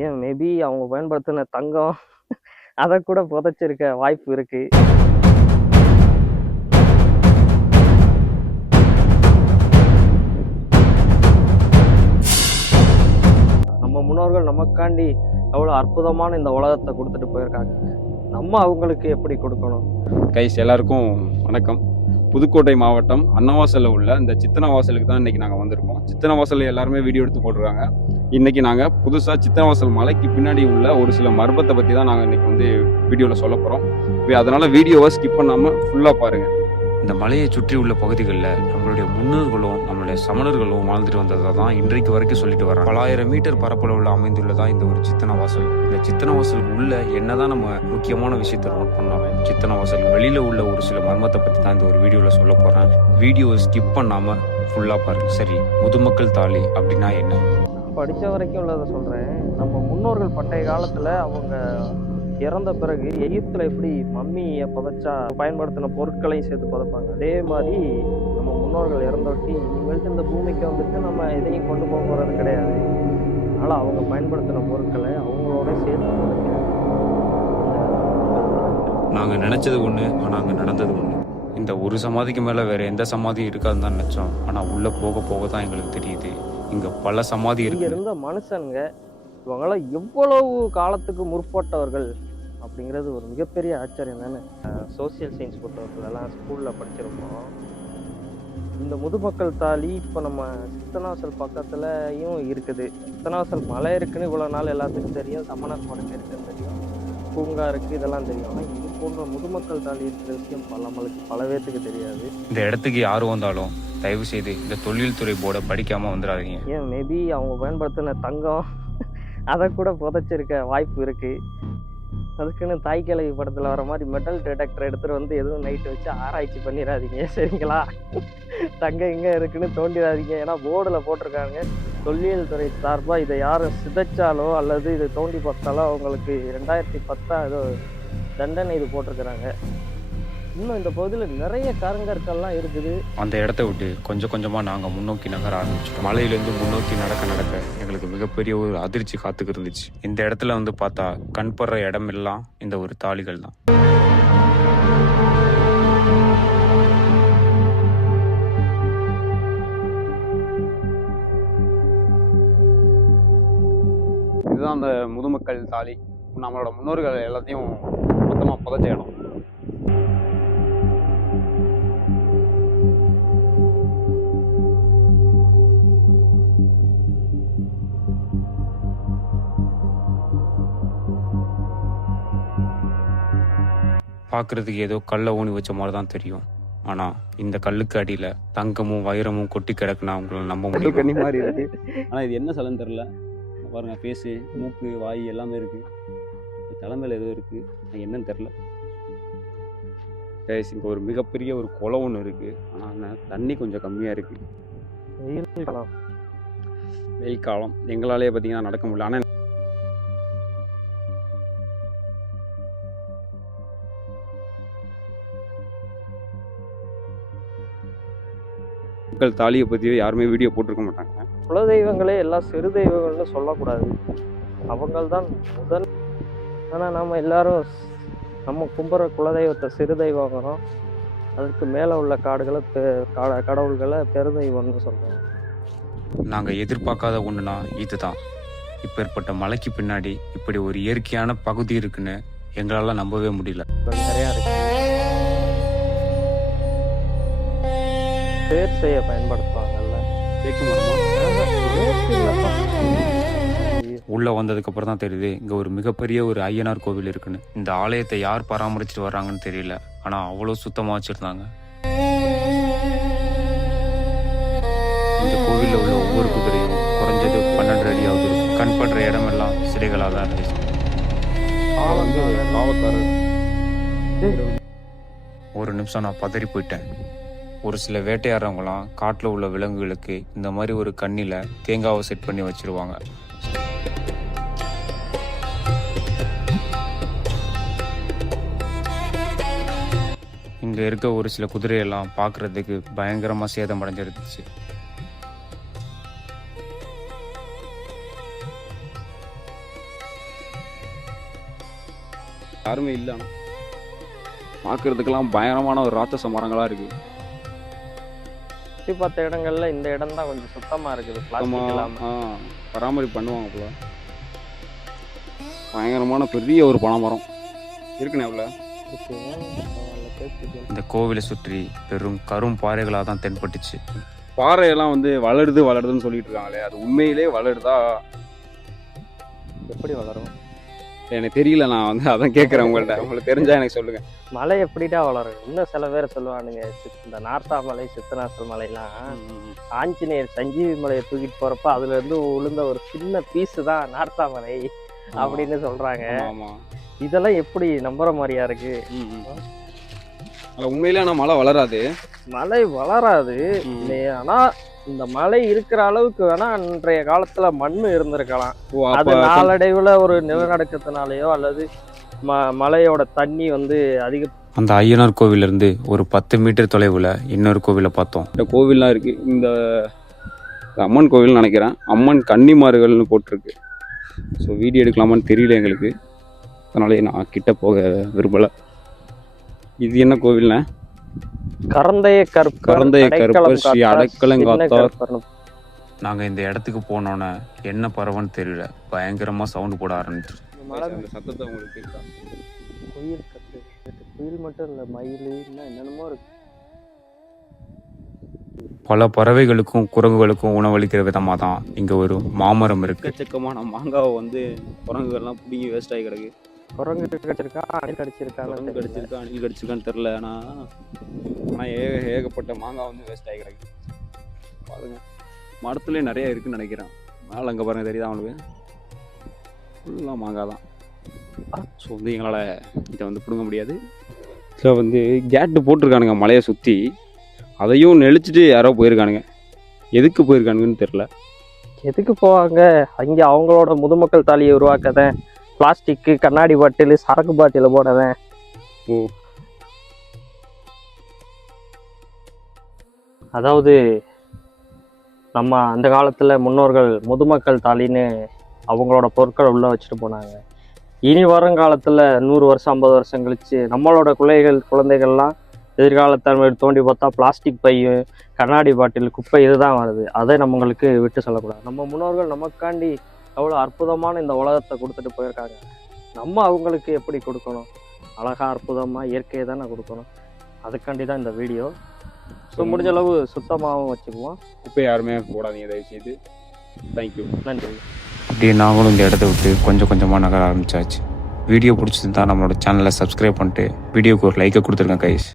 ஏன் மேபி அவங்க பயன்படுத்தின தங்கம் அத கூட புதைச்சிருக்க வாய்ப்பு இருக்கு. நம்ம முன்னோர்கள் நமக்காண்டி எவ்வளோ அற்புதமான இந்த உலகத்தை கொடுத்துட்டு போயிருக்காங்க. நம்ம அவங்களுக்கு எப்படி கொடுக்கணும்? கைஸ் எல்லாருக்கும் வணக்கம். புதுக்கோட்டை மாவட்டம் அன்னவாசலில் உள்ள இந்த சித்தனவாசலுக்கு தான் இன்றைக்கி நாங்கள் வந்திருக்கோம். சித்தனவாசலில் எல்லாருமே வீடியோ எடுத்து போட்டுருக்காங்க. இன்றைக்கி நாங்கள் புதுசாக சித்தனவாசல் மலைக்கு பின்னாடி உள்ள ஒரு சில மர்மத்தை பற்றி தான் நாங்கள் இன்றைக்கி வந்து வீடியோவில் சொல்ல போகிறோம். அதனால் வீடியோவை ஸ்கிப் பண்ணாமல் ஃபுல்லாக பாருங்கள். இந்த மலையை சுற்றி உள்ள பகுதிகளில் நம்மளுடைய முன்னோர்களும் நம்மளுடைய சமணர்களும் வாழ்ந்துட்டு வந்ததை தான் இன்றைக்கு வரைக்கும் சொல்லிட்டு வராங்க. பலாயிரம் மீட்டர் பரப்பளவில் அமைந்துள்ளதா இந்த ஒரு சித்தனவாசல். இந்த சித்தனவாசலுக்கு உள்ள என்னதான் நம்ம முக்கியமான விஷயத்தை நோட் பண்ணாலும் சித்தனவாசல் வெளியில உள்ள ஒரு சில மர்மத்தை பற்றி தான் இந்த ஒரு வீடியோவில் சொல்ல போறேன். வீடியோவை ஸ்கிப் பண்ணாம ஃபுல்லா பாருங்க. சரி, முதுமக்கள் தாலி அப்படின்னா என்ன? படித்த வரைக்கும் உள்ளதை சொல்கிறேன். நம்ம முன்னோர்கள் பண்டைய காலத்தில் அவங்க இறந்த பிறகு எகிப்தில் எப்படி மம்மியை புதைச்சா பயன்படுத்தின பொருட்களையும் சேர்த்து புதைப்பாங்க, அதே மாதிரி நம்ம முன்னோர்கள் இறந்தொட்டி இனிமேல்ட்டு இந்த பூமிக்கு வந்துட்டு நம்ம எதையும் கொண்டு போக போகிறது கிடையாது. அதனால் அவங்க பயன்படுத்தின பொருட்களை அவங்களோட சேர்த்து புதைக்கிறாங்க. நாங்கள் நினைச்சது ஒன்று, ஆனால் அங்கே நடந்தது ஒன்று. இந்த ஒரு சமாதிக்கு மேலே வேற எந்த சமாதியும் இருக்காதுன்னு தான் நினச்சோம். ஆனால் உள்ளே போக போக தான் எங்களுக்கு தெரியுது இங்கே பல சமாதி இருக்கு. இங்கே இருந்த மனுஷனுங்க இவங்களாம் எவ்வளவு காலத்துக்கு முற்பட்டவர்கள் அப்படிங்கிறது ஒரு மிகப்பெரிய ஆச்சரியம் தானே. சோசியல் சயின்ஸ் புத்தகத்துலலாம் ஸ்கூலில் படிச்சிருப்போம். இந்த முதுமக்கள் தாலி இப்போ நம்ம சித்தனவாசல் பக்கத்துலையும் இருக்குது. சித்தனவாசல் மலை இருக்குன்னு இவ்வளோ நாள் எல்லாத்துக்கும் தெரியும், சமண கோட்டை இருக்குன்னு தெரியும், பூங்கா இருக்குது, இதெல்லாம் தெரியும். ஆனால் இது போன்ற முதுமக்கள் தாலி இருக்கிற விஷயம் நம்மளுக்கு பல பேர்த்துக்கு தெரியாது. இந்த இடத்துக்கு யாரும் வந்தாலும் தயவு செய்து இந்த தொழில்துறை போர்டை படிக்காமல் வந்துடாதீங்க. ஏன் மேபி அவங்க பயன்படுத்தின தங்கம் அதை கூட புதைச்சிருக்க வாய்ப்பு இருக்குது. அதுக்குன்னு தாய் கிழவி படத்தில் வர மாதிரி மெட்டல் டிடெக்டர் எடுத்துகிட்டு வந்து எதுவும் நைட்டு வச்சு ஆராய்ச்சி பண்ணிடாதீங்க, சரிங்களா? தங்கம் எங்கே இருக்குன்னு தோண்டிடாதீங்க. ஏன்னா போர்டில் போட்டிருக்காங்க, தொல்லியல் துறை சார்பாக இதை யாரும் சிதைச்சாலோ அல்லது இதை தோண்டி பார்த்தாலோ அவங்களுக்கு 2010 ஏதோ தண்டனை இது போட்டிருக்கிறாங்க. இன்னும் இந்த பகுதியில் நிறைய கருங்கற்கள்லாம் இருக்குது. அந்த இடத்த விட்டு கொஞ்சம் கொஞ்சமாக நாங்கள் முன்னோக்கி நகர ஆரம்பிச்சோம். மலையிலேருந்து முன்னோக்கி நடக்க நடக்க எங்களுக்கு மிகப்பெரிய ஒரு அதிர்ச்சி காத்துக்கு இருந்துச்சு. இந்த இடத்துல வந்து பார்த்தா கண் படுற இடமெல்லாம் இந்த ஒரு தாலிகள் தான். இதுதான் அந்த முதுமக்கள் தாலி. நம்மளோட முன்னோர்கள் எல்லாத்தையும் மொத்தமாக புதைச்ச இடம். பார்க்குறதுக்கு ஏதோ கல்லை ஊனி வச்ச மாதிரி தான் தெரியும். ஆனால் இந்த கல்லுக்கு அடியில் தங்கமும் வைரமும் கொட்டி கிடக்குன்னா அவங்களால நம்ப முடியும். கண்ணி மாதிரி இருக்கு. ஆனால் இது என்ன சிலைன்னு தெரில. பாருங்க, பேசு, மூக்கு, வாய் எல்லாமே இருக்குது. தலைமையில் ஏதோ இருக்குது, என்னன்னு தெரில. இங்கே ஒரு மிகப்பெரிய ஒரு குளம் ஒன்று இருக்குது. ஆனால் தண்ணி கொஞ்சம் கம்மியாக இருக்குது. வெயில் காலம் எங்களாலேயே பார்த்தீங்கன்னா நடக்க முடியல. ஆனால் மக்கள் தாலியை பற்றியோ யாருமே வீடியோ போட்டிருக்க மாட்டாங்க. குலதெய்வங்களே எல்லாம் சிறு தெய்வங்கள்னு சொல்லக்கூடாது, அவங்கள்தான் முதல். ஆனால் நம்ம எல்லாரும் நம்ம கும்புற குலதெய்வத்தை சிறு தெய்வங்கிறோம், அதுக்கு மேலே உள்ள கடவுள்களை பெருதெய்வம்னு சொல்கிறோம். நாங்கள் எதிர்பார்க்காத ஒன்றுனா இதுதான். இப்பேற்பட்ட மலைக்கு பின்னாடி இப்படி ஒரு இயற்கையான பகுதி இருக்குன்னு எங்களால் நம்பவே முடியல. நிறையா இருக்கு. பேர் செய்ய பயன்படுத்துவாங்கல்ல, உள்ள வந்ததுக்கு அப்புறம் தான் தெரியுது இங்க ஒரு மிகப்பெரிய ஒரு ஐயனார் கோவில் இருக்குன்னு. இந்த ஆலயத்தை யார் பராமரிச்சுட்டு வர்றாங்கன்னு தெரியல, ஆனா அவ்வளவு சுத்தமா வச்சிருந்தாங்க. இந்த கோவில்ல உள்ள ஒவ்வொரு குதிரையும் குறைஞ்சது 12 அடியாவது இருக்கும். கண் படுற இடமெல்லாம் சிலைகளாக தான் இருந்துச்சு. ஒரு நிமிஷம் நான் பதறி போயிட்டேன். ஒரு சில வேட்டையாடுறவங்களாம் காட்டில் உள்ள விலங்குகளுக்கு இந்த மாதிரி ஒரு கண்ணில் தேங்காவை செட் பண்ணி வச்சிருவாங்க. இங்கே இருக்க ஒரு சில குதிரையெல்லாம் பார்க்குறதுக்கு பயங்கரமாக சேதம் அடைஞ்சிருந்துச்சு. யாருமே இல்லை. ஆனால் பார்க்கறதுக்கெல்லாம் பயங்கரமான ஒரு ராட்சச மரங்களாக இருக்குது. சுற்றி பார்த்த இடங்கள்ல இந்த இடம் தான் கொஞ்சம் சுத்தமாக இருக்குது, பிளாஸ்டிக் இல்லாமல். பராமரிப்பு பண்ணுவாங்க போல. பயங்கரமான பெரிய ஒரு பனைமரம் இருக்குண்ணே உள்ள. இந்த கோவிலை சுற்றி பெரும் கரும் பாறைகளாக தான் தென்பட்டுச்சு. பாறையெல்லாம் வந்து வளருதுன்னு சொல்லிட்டு இருக்காங்களே, அது உண்மையிலே வளருதா? எப்படி வளரும் எனக்கு தெரியல. நான் வந்து அதான் கேட்குறேன் உங்கள்கிட்ட. உங்களுக்கு தெரிஞ்சா எனக்கு சொல்லுங்க. மலை எப்படிடா வளரும்? இன்னும் சில பேர் சொல்லுவானுங்க, இந்த நார்த்தாமலை சித்தனாசல் மலைலாம் ஆஞ்சநேயர் சஞ்சீவி மலையை தூக்கிட்டு போறப்ப அதுல இருந்து விழுந்த ஒரு சின்ன பீஸு தான் நார்த்தாமலை அப்படின்னு சொல்றாங்க. இதெல்லாம் எப்படி நம்புற மாதிரியா இருக்கு? உண்மையிலே ஆனா மலை வளராது. மலை வளராது. ஆனா இந்த மலை இருக்கிற அளவுக்கு வேணா அன்றைய காலத்துல மண்ணு இருந்திருக்கலாம். அது நாளடைவுல ஒரு நிலநடுக்கத்தினாலேயோ அல்லது மலையோட தண்ணி வந்து அதிக. அந்த ஐயனார் கோவில இருந்து ஒரு 10 மீட்டர் தொலைவுல இன்னொரு கோவிலை பார்த்தோம். இந்த கோவில்லாம் இருக்கு. இந்த அம்மன் கோவில் நினைக்கிறேன். அம்மன் கன்னிமார்கள்னு போட்டிருக்கு. ஸோ வீடியோ எடுக்கலாமான்னு தெரியல எங்களுக்கு, அதனால நான் கிட்ட போக விரும்பல. இது என்ன கோவில்னா? கரந்தைய கருப்பர் ஸ்ரீ அடைக்கலங்காத்தார். நாங்க இந்த இடத்துக்கு போனோன்னே என்ன பறவைன்னு தெரியல, பயங்கரமா சவுண்ட் போட ஆரம்பிச்சு. சத்தத்தை உங்களுக்கு கேட்குதா? குயில் கத்து. குயில் மட்டும் இல்ல, மயில் என்னென்னமோ இருக்கு. பல பறவைகளுக்கும் குரங்குகளுக்கும் உணவளிக்கிற விதமாக தான் இங்கே ஒரு மாமரம் இருக்கு. எக்கச்சக்கமான மாங்காவை வந்து குரங்குகள்லாம் பிடிங்கி வேஸ்ட் ஆகி கிடக்கு. குரங்கு கடிச்சிருக்கா, அணில் கடிச்சிருக்கான்னு தெரில. ஆனால் ஏகப்பட்ட மாங்காய் வந்து வேஸ்ட் ஆகி கிடக்கு. பாருங்க, மரத்துலேயே நிறைய இருக்குன்னு நினைக்கிறேன். மேலே அங்கே பாருங்க, தெரியுதா அவங்களுக்கு? ஃபுல்லாக மாங்காய் தான். ஸோ வந்து எங்களால் இதை வந்து பிடுங்க முடியாது. ஸோ வந்து கேட்டு போட்டிருக்கானுங்க மலையை சுற்றி. அதையும் நெளிச்சிட்டு யாரோ போயிருக்கானுங்க. எதுக்கு போயிருக்கானுங்கன்னு தெரில. எதுக்கு போவாங்க? அங்கே அவங்களோட முதுமக்கள் தாலியை உருவாக்கதேன், பிளாஸ்டிக்கு, கண்ணாடி பாட்டில், சரக்கு பாட்டில் போடவேன். அதாவது நம்ம அந்த காலத்தில் முன்னோர்கள் முதுமக்கள் தாலின்னு அவங்களோட பொருட்களை உள்ளே வச்சுட்டு போனாங்க. இனி வருங்காலத்தில் 100 வருஷம் 50 வருஷம் கழிச்சு நம்மளோட குழந்தைகள்லாம் எதிர்காலத்தில் தோண்டி பார்த்தா பிளாஸ்டிக் பையு, கண்ணாடி பாட்டில், குப்பை இதுதான் வருது. அதை நம்மங்களுக்கு விட்டு சொல்லக்கூடாது. நம்ம முன்னோர்கள் நமக்காண்டி எவ்வளோ அற்புதமான இந்த உலகத்தை கொடுத்துட்டு போயிருக்காங்க. நம்ம அவங்களுக்கு எப்படி கொடுக்கணும்? அழகாக அற்புதமாக இயற்கையை தானே கொடுக்கணும். அதுக்காண்டி தான் இந்த வீடியோ. ஸோ முடிஞ்ச அளவு சுத்தமாகவும் வச்சுக்குவோம். குப்பை யாருமே போடாதீங்க தயவு செய்து. தேங்க்யூ, நன்றி. அப்படியே நாங்களும் இந்த இடத்த விட்டு கொஞ்சம் கொஞ்சமாக நகர ஆரம்பிச்சாச்சு. வீடியோ பிடிச்சிருந்தா நம்மளோட சேனலை சப்ஸ்கிரைப் பண்ணிட்டு வீடியோக்கு ஒரு லைக்கை கொடுத்துருங்க கைஸ்.